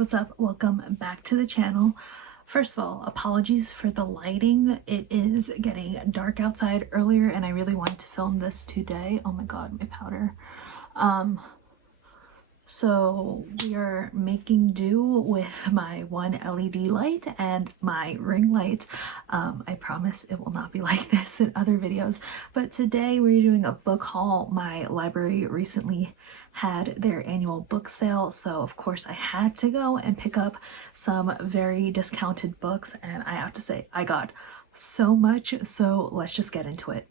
what's up? Welcome back to the channel. First of all, apologies for the lighting. It is getting dark outside earlier and I really wanted to film this today. Oh my god, my powder. So we are making do with my one LED light and my ring light. I promise it will not be like this in other videos, but today we're doing a book haul. My library recently had their annual book sale, so of course I had to go and pick up some very discounted books, and I have to say I got so much, so let's just get into it.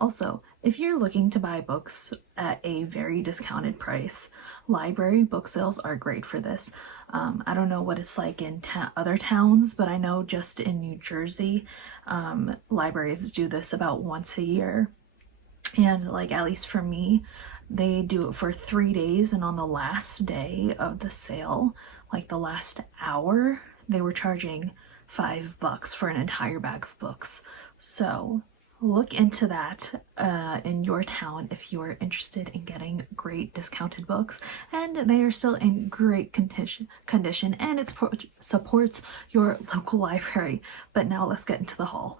Also, if you're looking to buy books at a very discounted price, library book sales are great for this. I don't know what it's like in other towns, but I know just in New Jersey, libraries do this about once a year. And like, at least for me, they do it for 3 days, and on the last day of the sale, like the last hour, they were charging $5 for an entire bag of books. So look into that in your town if you're interested in getting great discounted books, and they are still in great condition and it supports your local library. But now let's get into the haul.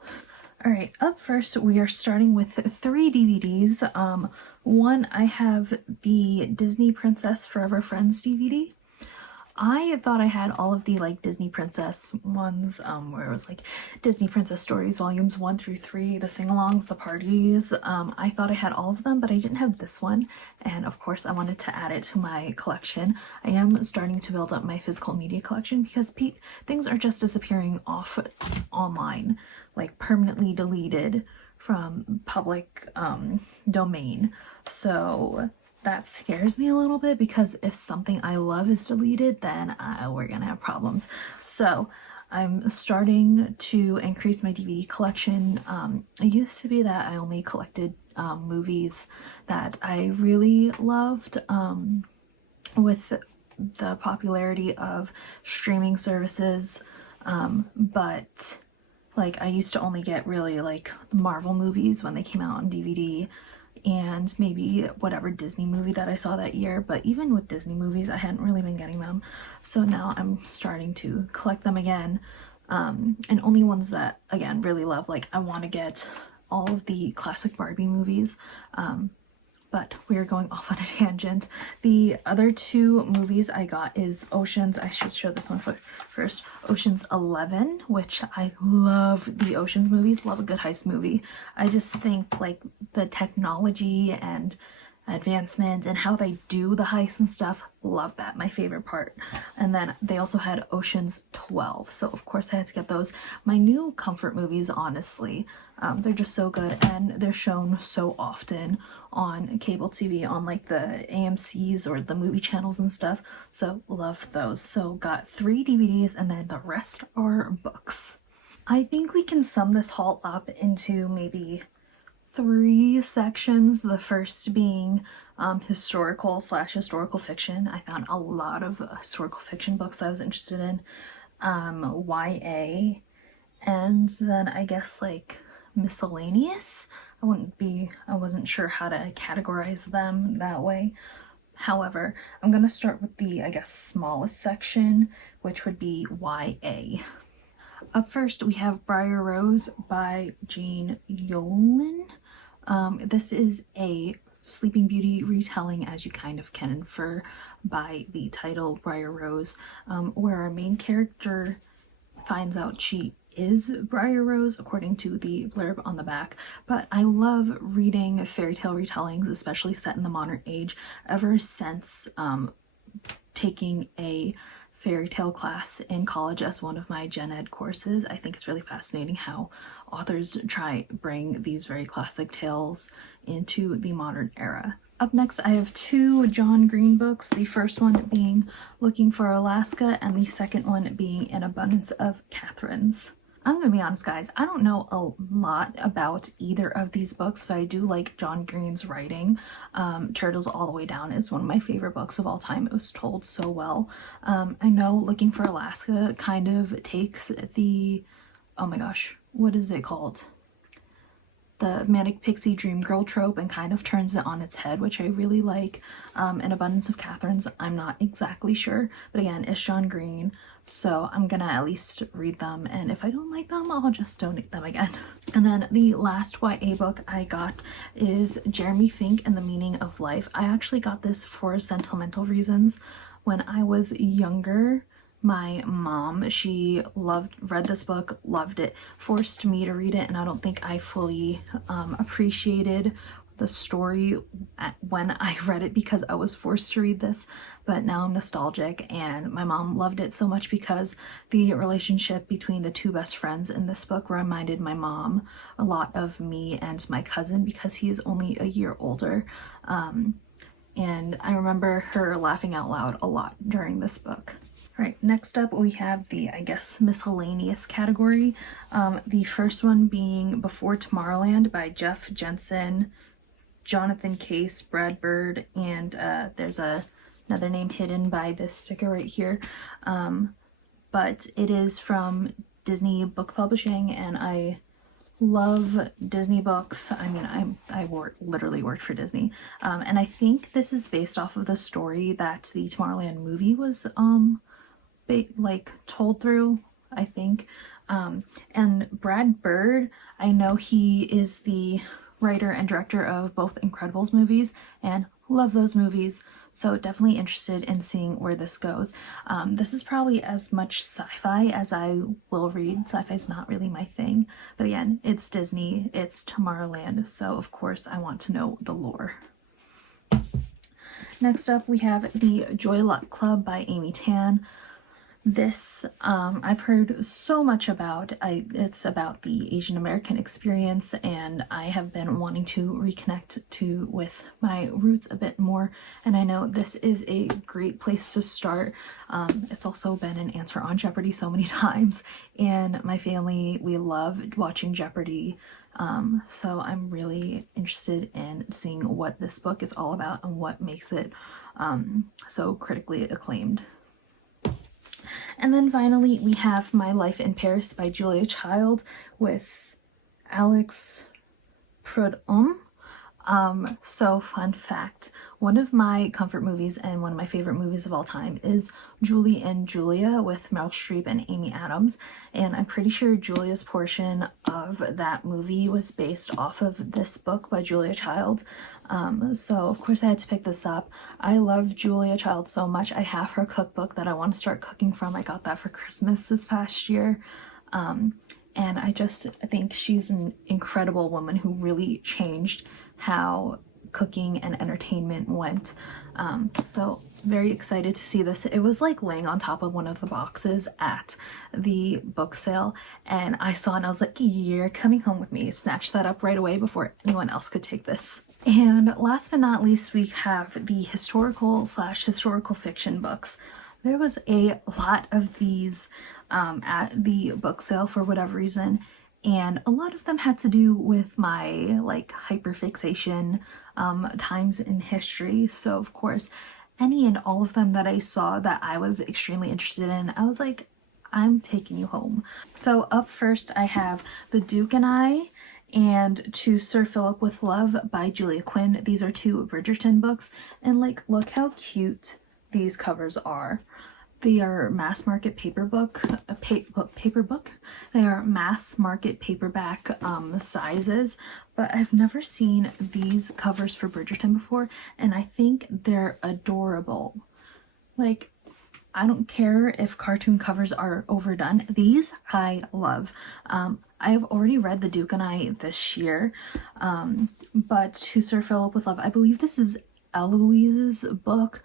All right, up first we are starting with 3 DVDs. One, I have the Disney Princess Forever Friends DVD. I thought I had all of the like Disney Princess ones, where it was like Disney Princess Stories volumes 1 through 3, the sing-alongs, the parties. I thought I had all of them, but I didn't have this one, and of course I wanted to add it to my collection. I am starting to build up my physical media collection because things are just disappearing off online, like permanently deleted from public domain. So that scares me a little bit, because if something I love is deleted, then we're gonna have problems. So I'm starting to increase my DVD collection. It used to be that I only collected movies that I really loved. With the popularity of streaming services, but like I used to only get really like Marvel movies when they came out on DVD, and maybe whatever Disney movie that I saw that year. But even with Disney movies, I hadn't really been getting them. So now I'm starting to collect them again, and only ones that, again, really love. Like, I want to get all of the classic Barbie movies, but we're going off on a tangent. The other 2 movies I got is Oceans. I should show this one first. Oceans 11, which I love the Oceans movies, love a good heist movie. I just think like the technology and advancement and how they do the heists and stuff, love that, my favorite part. And then they also had Oceans 12, so of course I had to get those. My new comfort movies, honestly, they're just so good, and they're shown so often on cable TV, on like the AMC's or the movie channels and stuff, so love those. So got 3 DVDs, and then the rest are books. I think we can sum this haul up into maybe 3 sections. The first being historical/historical fiction. I found a lot of historical fiction books I was interested in, YA, and then I guess like miscellaneous. I wasn't sure how to categorize them that way. However, I'm gonna start with the, I guess, smallest section, which would be YA. Up first, we have Briar Rose by Jane Yolen. This is a Sleeping Beauty retelling, as you kind of can infer by the title, Briar Rose, where our main character finds out she is Briar Rose, according to the blurb on the back. But I love reading fairy tale retellings, especially set in the modern age, ever since taking a fairy tale class in college as one of my gen ed courses. I think it's really fascinating how authors bring these very classic tales into the modern era. Up next, I have 2 John Green books, the first one being Looking for Alaska, and the second one being An Abundance of Catherines. I'm gonna be honest, guys, I don't know a lot about either of these books, but I do like John Green's writing. Turtles All the Way Down is one of my favorite books of all time. It was told so well. I know Looking for Alaska kind of takes the, oh my gosh, what is it called? the manic pixie dream girl trope and kind of turns it on its head, which I really like. An Abundance of Catherines, I'm not exactly sure, but again, it's John Green, so I'm gonna at least read them, and if I don't like them, I'll just donate them again. And then the last YA book I got is Jeremy Fink and the Meaning of Life. I actually got this for sentimental reasons. When I was younger, my mom, she read this book, loved it, forced me to read it, and I don't think I fully appreciated the story when I read it because I was forced to read this. But now I'm nostalgic, and my mom loved it so much because the relationship between the two best friends in this book reminded my mom a lot of me and my cousin because he is only a year older. And I remember her laughing out loud a lot during this book. All right, next up we have the, I guess, miscellaneous category. The first one being Before Tomorrowland by Jeff Jensen, Jonathan Case, Brad Bird, and there's another name hidden by this sticker right here. But it is from Disney Book Publishing, and I love Disney books. I mean, literally worked for Disney, and I think this is based off of the story that the Tomorrowland movie was told through, I think. And Brad Bird, I know he is the writer and director of both Incredibles movies, and love those movies, so definitely interested in seeing where this goes. This is probably as much sci-fi as I will read. Sci-fi is not really my thing, but again, it's Disney, it's Tomorrowland, so of course I want to know the lore. Next up we have The Joy Luck Club by Amy Tan. This I've heard so much about. It's about the Asian American experience, and I have been wanting to reconnect with my roots a bit more, and I know this is a great place to start. It's also been an answer on Jeopardy so many times, and my family, we love watching Jeopardy, so I'm really interested in seeing what this book is all about and what makes it so critically acclaimed. And then finally, we have My Life in Paris by Julia Child with Alex Prudhomme. So fun fact, one of my comfort movies and one of my favorite movies of all time is Julie and Julia with Meryl Streep and Amy Adams, and I'm pretty sure Julia's portion of that movie was based off of this book by Julia Child. So of course I had to pick this up. I love Julia Child so much. I have her cookbook that I want to start cooking from. I got that for Christmas this past year. And I think she's an incredible woman who really changed how cooking and entertainment went. So very excited to see this. It was like laying on top of one of the boxes at the book sale, and I saw it and I was like, you're coming home with me. Snatched that up right away before anyone else could take this. And last but not least, we have the historical fiction books. There was a lot of these at the book sale for whatever reason, and a lot of them had to do with my hyperfixation times in history. So of course, any and all of them that I saw that I was extremely interested in, I was like, I'm taking you home. So up first I have The Duke and I and To Sir Philip with Love by Julia Quinn. These are two Bridgerton books, and look how cute these covers are. They are mass market paperback. They are mass market paperback sizes, but I've never seen these covers for Bridgerton before, and I think they're adorable. I don't care if cartoon covers are overdone. These I love. I have already read The Duke and I this year, but To Sir Philip with Love, I believe this is Eloise's book.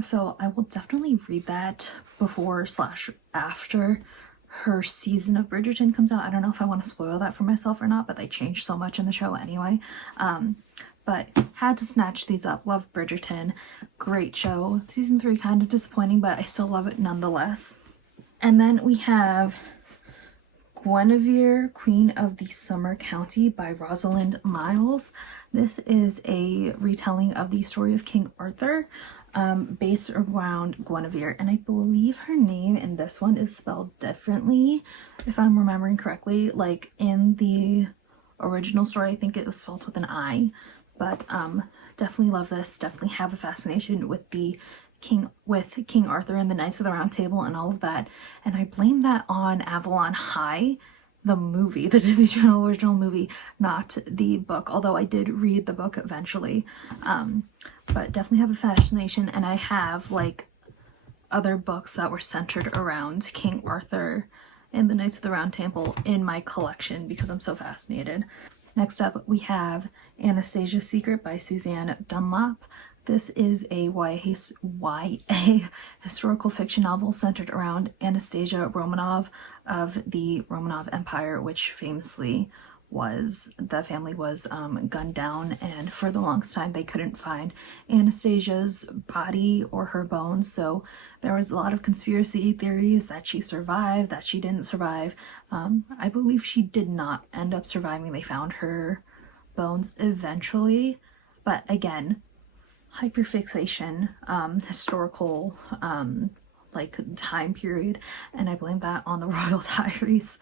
So I will definitely read that before/after her season of Bridgerton comes out. I don't know if I want to spoil that for myself or not, but they changed so much in the show anyway. But had to snatch these up. Love Bridgerton. Great show. Season 3 kind of disappointing, but I still love it nonetheless. And then we have Guinevere, Queen of the Summer County by Rosalind Miles. This is a retelling of the story of King Arthur, based around Guinevere, and I believe her name in this one is spelled differently, if I'm remembering correctly. In the original story. I think it was spelled with an I, but definitely love this. Definitely have a fascination with King Arthur and the Knights of the Round Table and all of that. And I blame that on Avalon High, the movie, the Disney Channel original movie, not the book, although I did read the book eventually. But definitely have a fascination, and I have like other books that were centered around King Arthur and the Knights of the Round Table in my collection because I'm so fascinated. Next up, we have Anastasia's Secret by Suzanne Dunlap. This is a YA historical fiction novel centered around Anastasia Romanov of the Romanov Empire, which famously the family was gunned down, and for the longest time they couldn't find Anastasia's body or her bones, so there was a lot of conspiracy theories that she survived, that she didn't survive. I believe she did not end up surviving. They found her bones eventually, but again, hyperfixation, historical like time period, and I blame that on the Royal Diaries.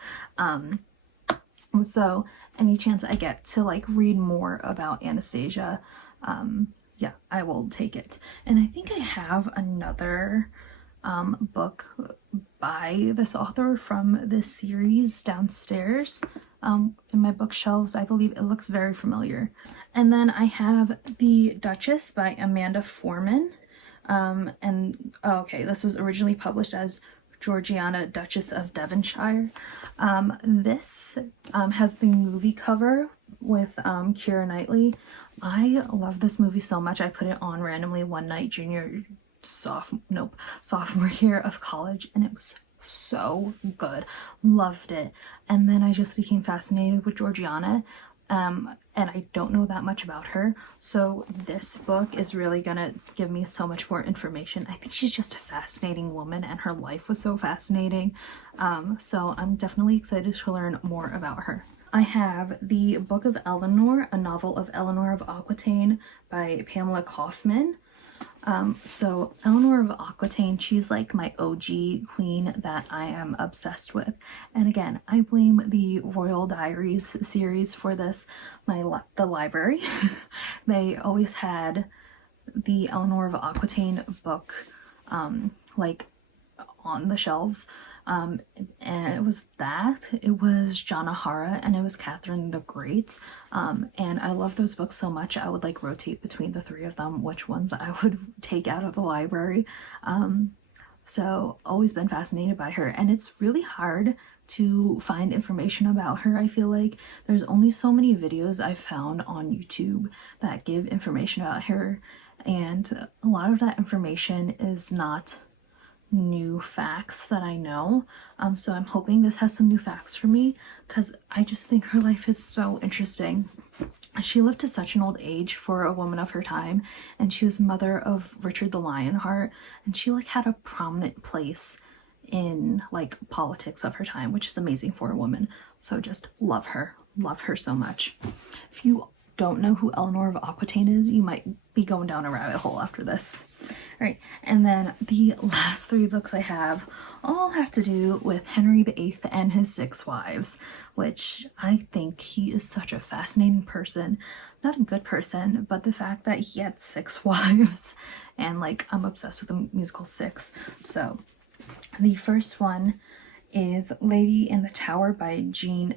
So any chance I get to like read more about Anastasia, yeah, I will take it. And I think I have another book by this author from this series downstairs in my bookshelves. I believe it looks very familiar. And then I have The Duchess by Amanda Foreman. Okay, this was originally published as Georgiana, Duchess of Devonshire. This has the movie cover with Keira Knightley. I love this movie so much. I put it on randomly one night sophomore year of college, and it was so good. Loved it. And then I just became fascinated with Georgiana. And I don't know that much about her, so this book is really gonna give me so much more information. I think she's just a fascinating woman, and her life was so fascinating, so I'm definitely excited to learn more about her. I have The Book of Eleanor, a novel of Eleanor of Aquitaine by Pamela Kaufman. So Eleanor of Aquitaine, she's like my OG queen that I am obsessed with. And again, I blame the Royal Diaries series for this. The library, they always had the Eleanor of Aquitaine book, like on the shelves. And it was John O'Hara, and it was Catherine the Great. And I love those books so much. I would like rotate between the three of them, which ones I would take out of the library. So always been fascinated by her, and it's really hard to find information about her. I feel like there's only so many videos I've found on YouTube that give information about her, and a lot of that information is not new facts that I know. So I'm hoping this has some new facts for me, because I just think her life is so interesting. She lived to such an old age for a woman of her time, and she was mother of Richard the Lionheart, and she like had a prominent place in like politics of her time, which is amazing for a woman. So just love her so much. If you don't know who Eleanor of Aquitaine is, you might be going down a rabbit hole after this. All right, and then the last three books I have all have to do with Henry VIII and his 6 wives, which I think he is such a fascinating person. Not a good person, but the fact that he had 6 wives, and like I'm obsessed with the musical 6. So the first one is Lady in the Tower by Jean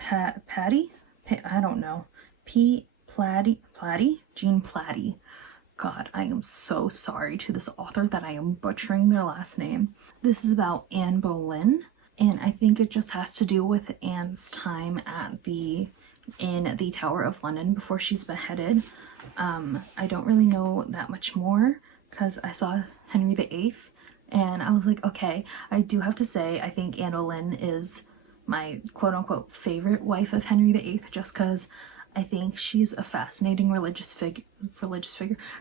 Platty? I don't know. Jean Platty. God, I am so sorry to this author that I am butchering their last name. This is about Anne Boleyn, and I think it just has to do with Anne's time in the Tower of London before she's beheaded. I don't really know that much more because I saw Henry VIII and I was like, okay, I do have to say I think Anne Boleyn is my quote-unquote favorite wife of Henry VIII, just because I think she's a fascinating religious figure.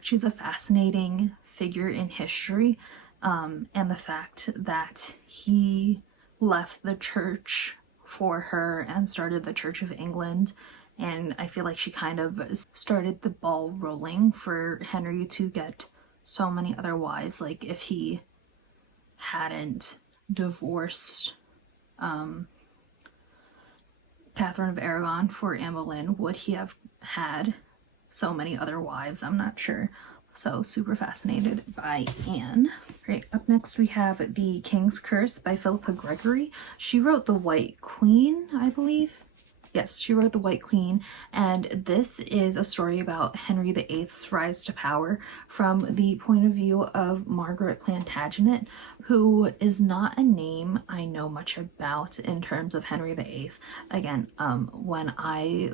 She's a fascinating figure in history, and the fact that he left the church for her and started the Church of England, and I feel like she kind of started the ball rolling for Henry to get so many other wives. Like if he hadn't divorced Catherine of Aragon for Anne Boleyn, would he have had so many other wives? I'm not sure. So super fascinated by Anne. Right, up next we have The King's Curse by Philippa Gregory. She wrote The White Queen, I believe. Yes, she wrote The White Queen, and this is a story about Henry VIII's rise to power from the point of view of Margaret Plantagenet, who is not a name I know much about in terms of Henry VIII. Again, when I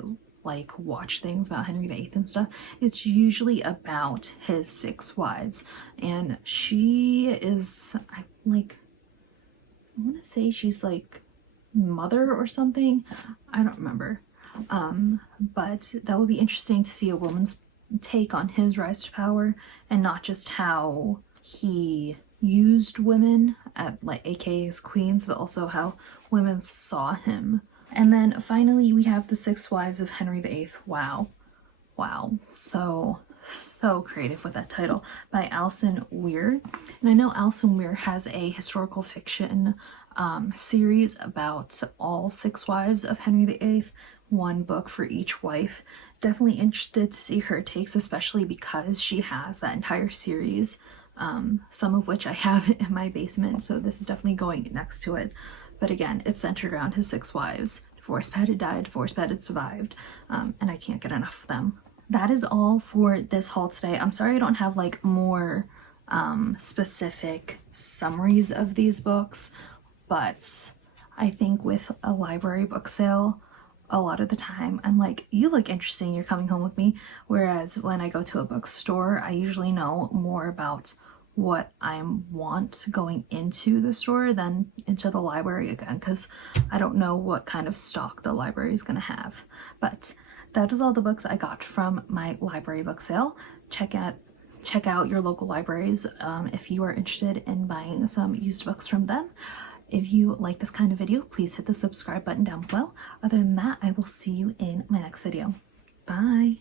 watch things about Henry VIII and stuff, it's usually about his 6 wives, and she is, I want to say she's like mother or something, I don't remember, but that would be interesting to see a woman's take on his rise to power, and not just how he used women at aka his queens, but also how women saw him. And then finally we have The 6 Wives of Henry VIII. Wow, so creative with that title, by Alison Weir. And I know Alison Weir has a historical fiction series about all 6 wives of Henry VIII, 1 book for each wife. Definitely interested to see her takes, especially because she has that entire series, some of which I have in my basement, so this is definitely going next to it. But again, it's centered around his 6 wives. Divorce Pat had died, Divorce Pat had survived, and I can't get enough of them. That is all for this haul today. I'm sorry I don't have more specific summaries of these books, but I think with a library book sale, a lot of the time I'm like, you look interesting, you're coming home with me. Whereas when I go to a bookstore, I usually know more about what I want going into the store than into the library, again, because I don't know what kind of stock the library is going to have. But that is all the books I got from my library book sale. Check out your local libraries if you are interested in buying some used books from them. If you like this kind of video, please hit the subscribe button down below. Other than that, I will see you in my next video. Bye!